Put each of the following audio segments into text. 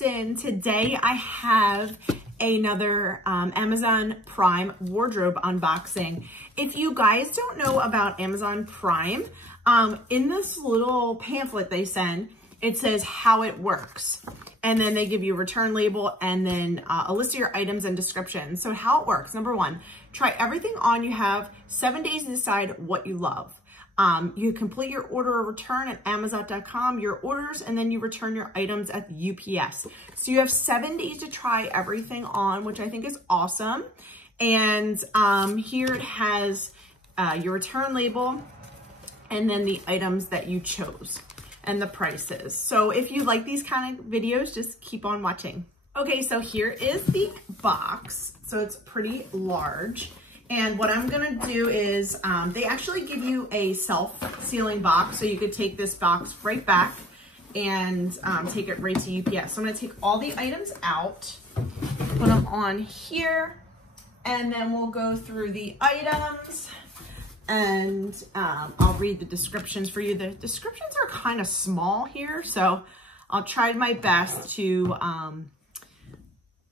Kristen. Today I have another Amazon Prime wardrobe unboxing. If you guys don't know about Amazon Prime, in this little pamphlet they send, it says how it works. And then they give you a return label and then a list of your items and description. So how it works, number one, try everything on. You have 7 days to decide what you love. You complete your order or return at Amazon.com, your orders, and then you return your items at UPS. So you have 7 days to try everything on, which I think is awesome. And here it has your return label and then the items that you chose and the prices. So if you like these kind of videos, just keep on watching. Okay, so here is the box. So it's pretty large. And what I'm gonna do is, they actually give you a self-sealing box, so you could take this box right back and take it right to UPS. So I'm gonna take all the items out, put them on here, and then we'll go through the items and I'll read the descriptions for you. The descriptions are kind of small here, so I'll try my best to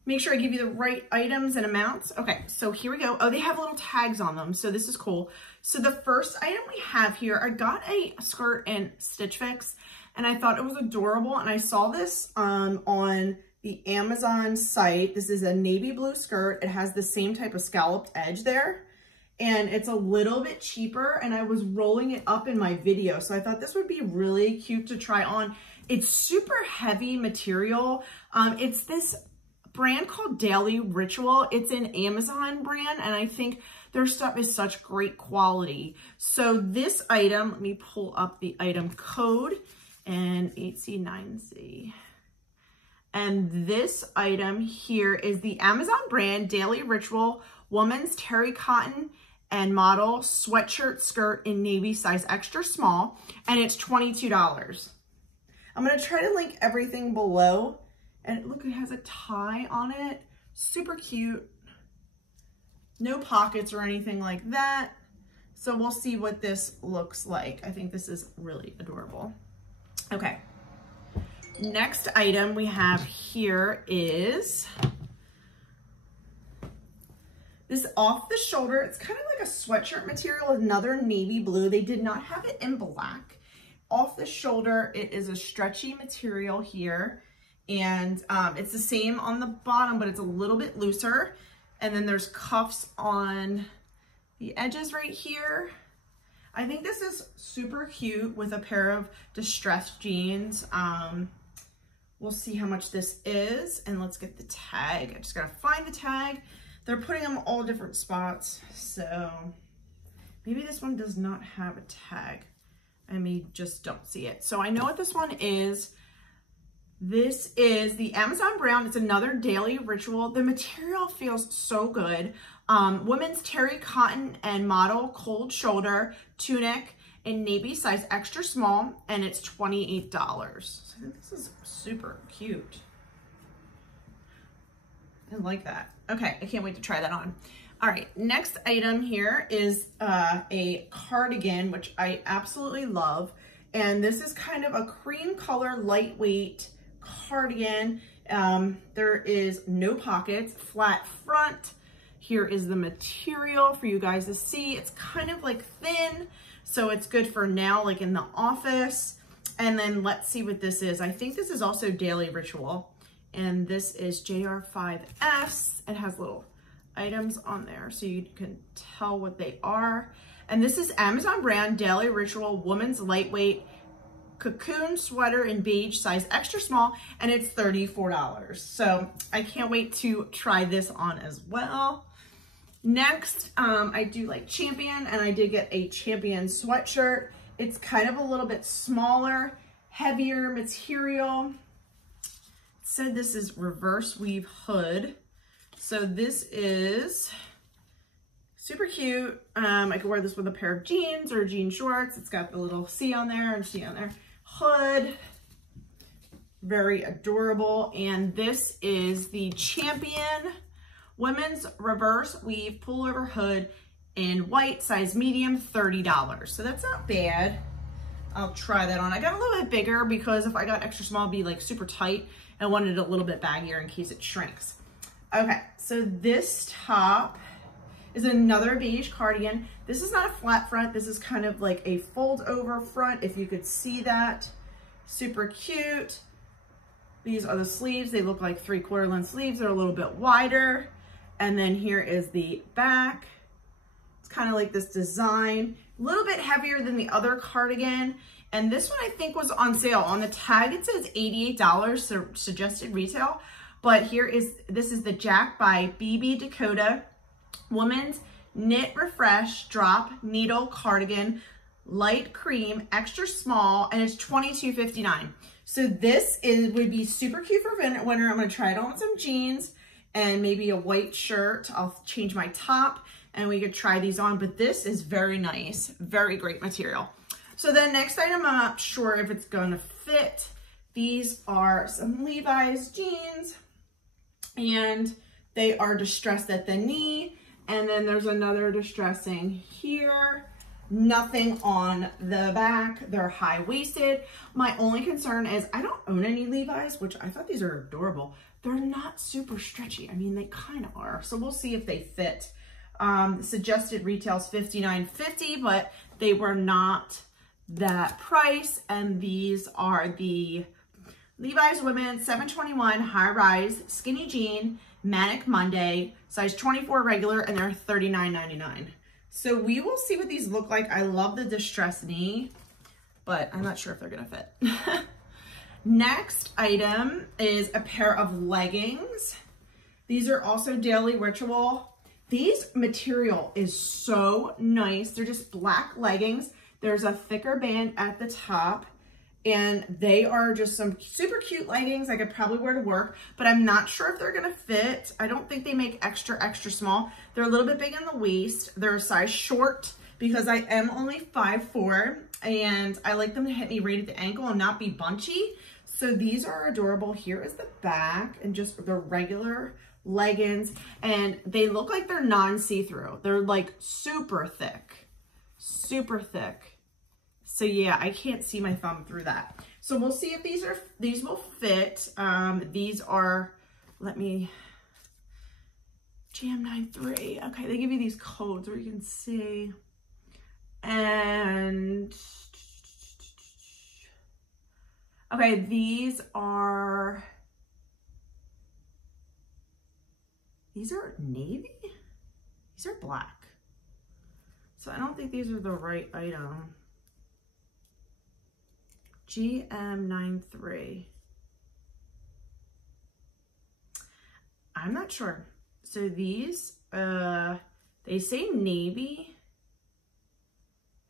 make sure I give you the right items and amounts. Okay, so here we go. Oh, they have little tags on them, so this is cool. So the first item we have here, I got a skirt in Stitch Fix, and I thought it was adorable, and I saw this on the Amazon site. This is a navy blue skirt. It has the same type of scalloped edge there, and it's a little bit cheaper, and I was rolling it up in my video, so I thought this would be really cute to try on. It's super heavy material. It's this brand called Daily Ritual. It's an Amazon brand, and I think their stuff is such great quality. So this item, let me pull up the item code, and 8C9C. And this item here is the Amazon brand Daily Ritual woman's terry cotton and model sweatshirt skirt in navy size extra small, and it's $22. I'm gonna try to link everything below. And look, it has a tie on it. Super cute. No pockets or anything like that. So we'll see what this looks like. I think this is really adorable. Okay. Next item we have here is this off the shoulder. It's kind of like a sweatshirt material, another navy blue. They did not have it in black. Off the shoulder, it is a stretchy material here. And it's the same on the bottom, but it's a little bit looser. And then there's cuffs on the edges right here. I think this is super cute with a pair of distressed jeans. We'll see how much this is, and let's get the tag. I just gotta find the tag. They're putting them all different spots, so maybe this one does not have a tag. I may just don't see it. So I know what this one is. This is the Amazon brand. It's another Daily Ritual. The material feels so good. Women's terry cotton and model cold shoulder tunic in navy size extra small, and it's $28. So I think this is super cute. I like that. Okay, I can't wait to try that on. All right, next item here is a cardigan, which I absolutely love. And this is kind of a cream color, lightweight cardigan. There is no pockets, flat front. Here is the material for you guys to see. It's kind of like thin, so it's good for now, like in the office. And then let's see what this is. I think this is also Daily Ritual, and this is JR5S. It has little items on there so you can tell what they are. And this is Amazon brand Daily Ritual woman's lightweight cocoon sweater in beige size extra small, and it's $34. So I can't wait to try this on as well. Next, I do like Champion, and I did get a Champion sweatshirt. It's kind of a little bit smaller, heavier material. It said this is reverse weave hood. So this is super cute. I could wear this with a pair of jeans or jean shorts. It's got the little C on there and C on there. Hood, very adorable. And this is the Champion women's reverse weave pullover hood in white, size medium, $30. So that's not bad. I'll try that on. I got a little bit bigger because if I got extra small, it'd be like super tight. I wanted it a little bit baggier in case it shrinks. Okay, so this top is another beige cardigan. This is not a flat front. This is kind of like a fold over front, if you could see that. Super cute. These are the sleeves. They look like 3/4 length sleeves. They're a little bit wider. And then here is the back. It's kind of like this design, a little bit heavier than the other cardigan. And this one I think was on sale. On the tag, it says $88, so suggested retail. But this is the Jack by BB Dakota Women's Knit Refresh Drop Needle Cardigan, light cream, extra small, and it's $22.59. So this would be super cute for winter. I'm gonna try it on with some jeans and maybe a white shirt. I'll change my top and we could try these on, but this is very nice, very great material. So the next item, I'm not sure if it's gonna fit. These are some Levi's jeans and they are distressed at the knee. And then there's another distressing here. Nothing on the back. They're high-waisted. My only concern is I don't own any Levi's, which I thought these are adorable. They're not super stretchy. I mean, they kind of are. So we'll see if they fit. Suggested retail's $59.50, but they were not that price. And these are the Levi's Women's 721 high-rise skinny jean Manic Monday, size 24 regular, and they're $39.99. So we will see what these look like. I love the distressed knee, but I'm not sure if they're gonna fit. Next item is a pair of leggings. These are also Daily Ritual. These material is so nice. They're just black leggings. There's a thicker band at the top. And they are just some super cute leggings I could probably wear to work, but I'm not sure if they're gonna fit. I don't think they make extra small. They're a little bit big in the waist. They're a size short because I am only 5'4", and I like them to hit me right at the ankle and not be bunchy. So these are adorable. Here is the back and just the regular leggings, and they look like they're non-see-through. They're like super thick, super thick. So yeah, I can't see my thumb through that. So we'll see if these will fit. These are, Jam 93. Okay, they give you these codes where you can see. And okay, these are navy? These are black. So I don't think these are the right item. GM93. I'm not sure. So these, they say navy,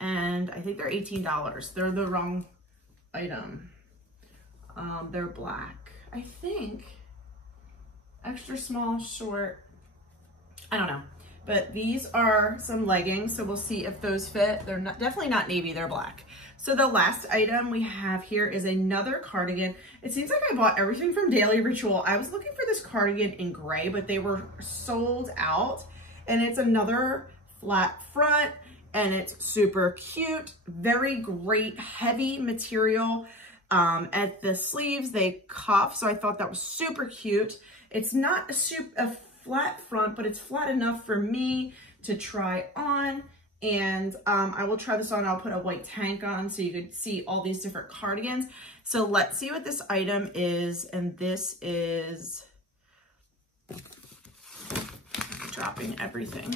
and I think they're $18. They're the wrong item. They're black. I think extra small, short, I don't know. But these are some leggings, so we'll see if those fit. They're definitely not navy, they're black. So the last item we have here is another cardigan. It seems like I bought everything from Daily Ritual. I was looking for this cardigan in gray, but they were sold out. And it's another flat front, and it's super cute. Very great, heavy material. At the sleeves, they cuff, so I thought that was super cute. It's not a flat front, but it's flat enough for me to try on. And I will try this on. I'll put a white tank on so you could see all these different cardigans. So let's see what this item is. And this is dropping everything.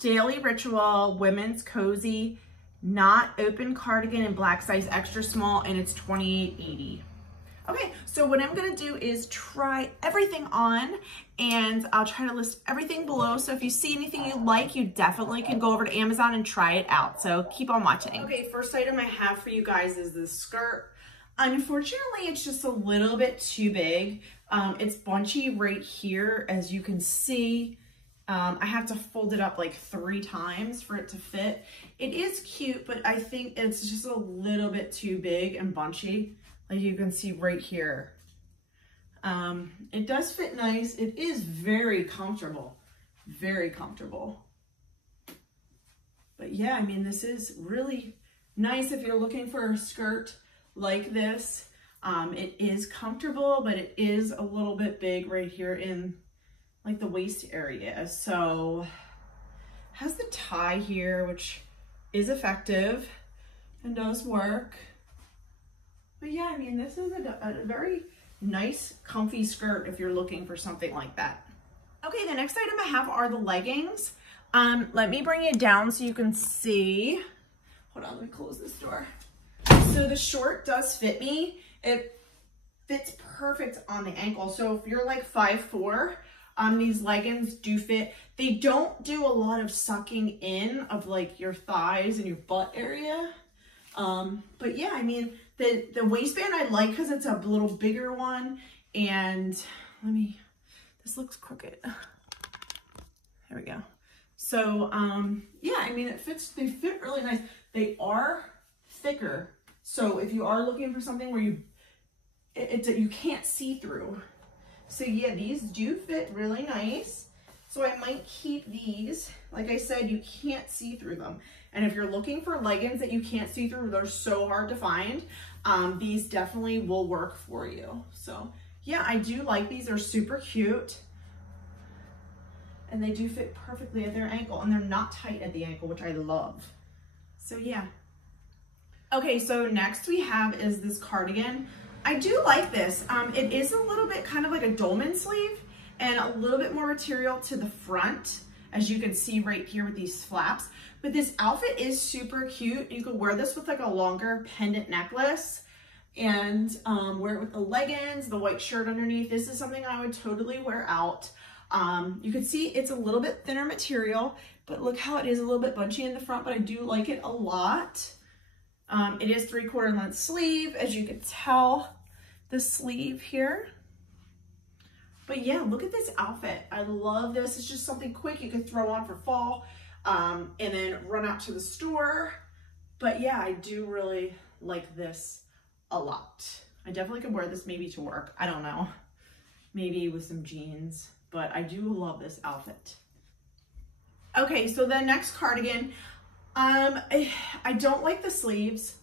Daily Ritual Women's Cozy Not Open Cardigan in black, size extra small, and it's $28.80. Okay, so what I'm gonna do is try everything on, and I'll try to list everything below. So if you see anything you like, you definitely can go over to Amazon and try it out. So keep on watching. Okay, first item I have for you guys is this skirt. Unfortunately, it's just a little bit too big. It's bunchy right here, as you can see. I have to fold it up like 3 times for it to fit. It is cute, but I think it's just a little bit too big and bunchy. Like you can see right here. It does fit nice. It is very comfortable. Very comfortable. yeah, I mean, this is really nice if you're looking for a skirt like this. It is comfortable, but it is a little bit big right here in like the waist area. So has the tie here, which is effective and does work. But yeah, I mean, this is a very nice, comfy skirt if you're looking for something like that. Okay, the next item I have are the leggings. Let me bring it down so you can see. Hold on, let me close this door. So the short does fit me. It fits perfect on the ankle. So if you're like 5'4", these leggings do fit. They don't do a lot of sucking in of like your thighs and your butt area. But yeah, I mean, the waistband I like because it's a little bigger one. And this looks crooked. There we go. So, yeah, I mean, they fit really nice. They are thicker. So if you are looking for something where you can't see through. So yeah, these do fit really nice. So I might keep these. Like I said, you can't see through them. And if you're looking for leggings that you can't see through, they're so hard to find. These definitely will work for you. So yeah, I do like these. They're super cute. And they do fit perfectly at their ankle, and they're not tight at the ankle, which I love. So yeah. Okay, so next we have is this cardigan. I do like this. It is a little bit kind of like a dolman sleeve and a little bit more material to the front, as you can see right here with these flaps. But this outfit is super cute. You could wear this with like a longer pendant necklace and wear it with the leggings, the white shirt underneath. This is something I would totally wear out. You can see it's a little bit thinner material, but look how it is a little bit bunchy in the front, but I do like it a lot. It is 3/4 length sleeve, as you can tell, the sleeve here. But yeah, look at this outfit. I love this. It's just something quick you could throw on for fall, and then run out to the store. But yeah, I do really like this a lot. I definitely could wear this maybe to work. I don't know, maybe with some jeans. But I do love this outfit. Okay, so the next cardigan, I don't like the sleeves.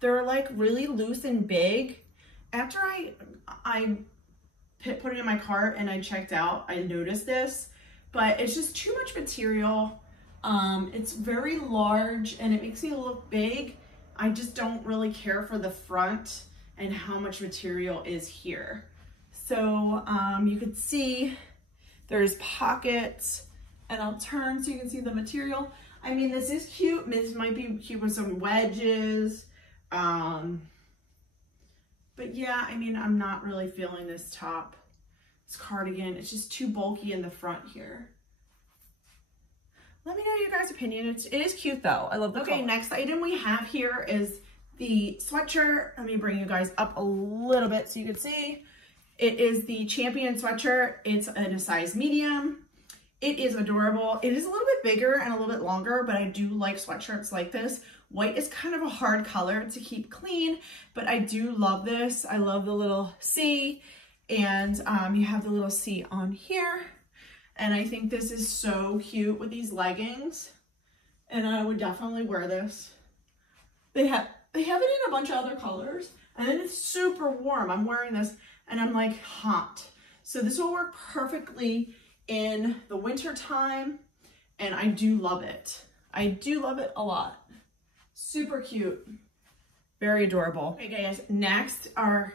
They're like really loose and big. After I put it in my cart and I checked out, I noticed this, but it's just too much material. It's very large and it makes me look big. I just don't really care for the front and how much material is here. So you could see there's pockets, and I'll turn so you can see the material. I mean, this is cute. This might be cute with some wedges. But yeah, I mean, I'm not really feeling this top, this cardigan. It's just too bulky in the front here. Let me know your guys' opinion. It is cute though. I love the color. Next item we have here is the sweatshirt. Let me bring you guys up a little bit so you can see. It is the Champion sweatshirt. It's in a size medium. It is adorable. It is a little bit bigger and a little bit longer, but I do like sweatshirts like this. White is kind of a hard color to keep clean, but I do love this. I love the little C, and you have the little C on here. And I think this is so cute with these leggings, and I would definitely wear this. They have it in a bunch of other colors, and then it's super warm. I'm wearing this and I'm like hot. So this will work perfectly in the winter time, and I do love it. I do love it a lot. Super cute, very adorable. Okay guys, next are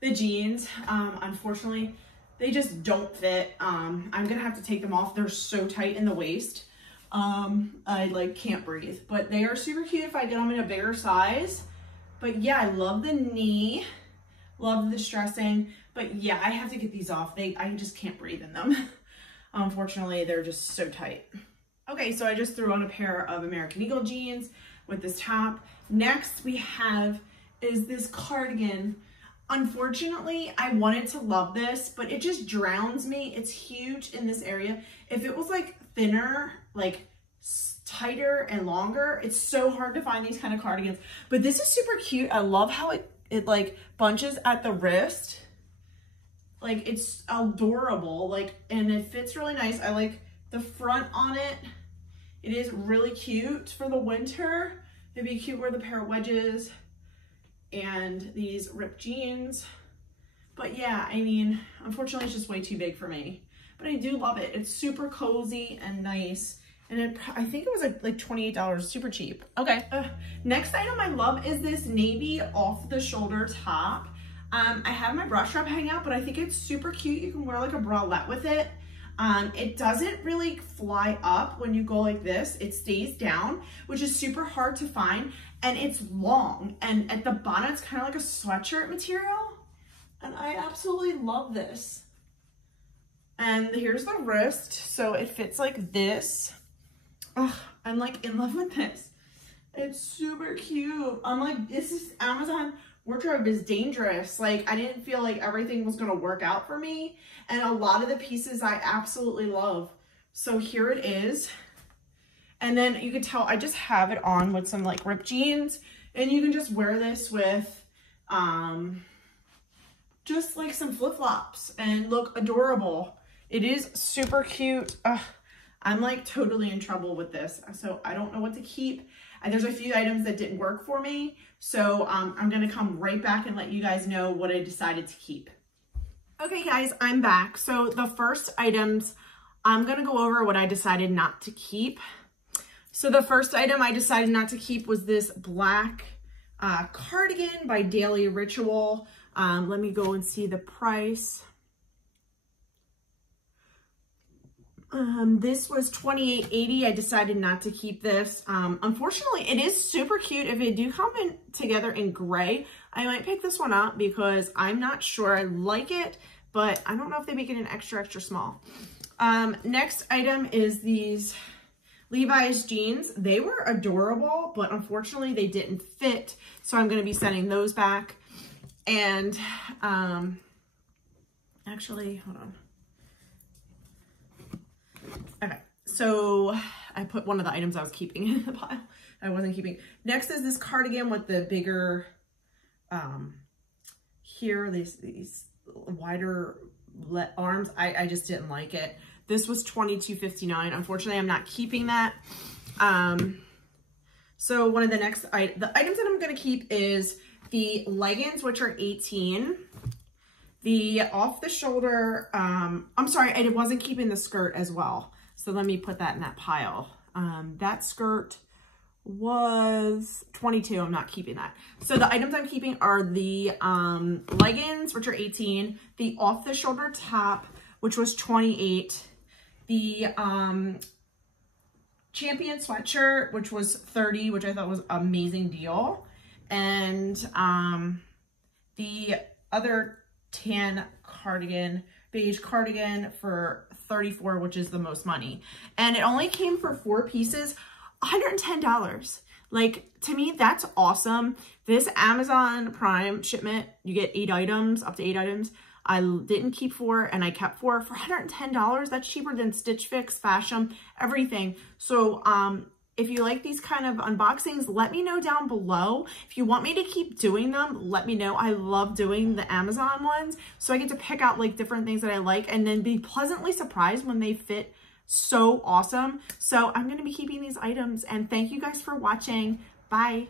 the jeans. Unfortunately, they just don't fit. I'm gonna have to take them off. They're so tight in the waist. I like can't breathe, but they are super cute if I get them in a bigger size. But yeah, I love the knee. Love the distressing, but yeah, I have to get these off. I just can't breathe in them. Unfortunately, they're just so tight. Okay, so I just threw on a pair of American Eagle jeans with this top. Next we have is this cardigan. Unfortunately, I wanted to love this, but it just drowns me. It's huge in this area. If it was like thinner, like tighter and longer, it's so hard to find these kind of cardigans. But this is super cute. I love how it like bunches at the wrist. Like it's adorable, like, and it fits really nice. I like the front on it It is really cute for the winter. It'd be cute with a pair of wedges and these ripped jeans. But yeah, I mean, unfortunately it's just way too big for me. But I do love it. It's super cozy and nice. And I think it was like $28, super cheap. Okay, next item I love is this navy off the shoulder top. I have my brush strap hang out, but I think it's super cute. You can wear like a bralette with it. It doesn't really fly up when you go like this. It stays down, which is super hard to find. And it's long. And at the bottom, it's kind of like a sweatshirt material. And I absolutely love this. And here's the wrist. So it fits like this. Oh, I'm like in love with this. It's super cute. I'm like, this is Amazon wardrobe is dangerous. Like, I didn't feel like everything was gonna work out for me. And a lot of the pieces I absolutely love. So here it is. And then you can tell I just have it on with some like ripped jeans. And you can just wear this with just like some flip-flops and look adorable. It is super cute. I'm like totally in trouble with this. So I don't know what to keep. And there's a few items that didn't work for me. So I'm gonna come right back and let you guys know what I decided to keep. Okay guys, I'm back. So the first items, I'm gonna go over what I decided not to keep. So the first item I decided not to keep was this black cardigan by Daily Ritual. Let me go and see the price. This was $28.80. I decided not to keep this. Unfortunately, it is super cute. If they do come in together in gray, I might pick this one up because I'm not sure I like it, but I don't know if they make it an extra small. Next item is these Levi's jeans. They were adorable, but unfortunately they didn't fit. So I'm going to be sending those back. And actually, hold on. Okay, so I put one of the items I was keeping in the pile. I wasn't keeping. Next is this cardigan with the bigger, here, these wider arms. I just didn't like it. This was $22.59. Unfortunately, I'm not keeping that. So one of the next, the items that I'm gonna keep is the leggings, which are $18. The off the shoulder, I'm sorry, I wasn't keeping the skirt as well. So let me put that in that pile. That skirt was $22, I'm not keeping that. So the items I'm keeping are the leggings, which are $18, the off the shoulder top, which was $28, the Champion sweatshirt, which was $30, which I thought was an amazing deal. And the other tan cardigan, beige cardigan for $34, which is the most money. And it only came for 4 pieces, $110. Like, to me, that's awesome. This Amazon Prime shipment, you get 8 items, up to 8 items. I didn't keep 4 and I kept 4 for $110. That's cheaper than Stitch Fix, Fashion, everything. So, if you like these kind of unboxings, let me know down below. If you want me to keep doing them, let me know. I love doing the Amazon ones. So I get to pick out like different things that I like and then be pleasantly surprised when they fit so awesome. So I'm going to be keeping these items and thank you guys for watching. Bye.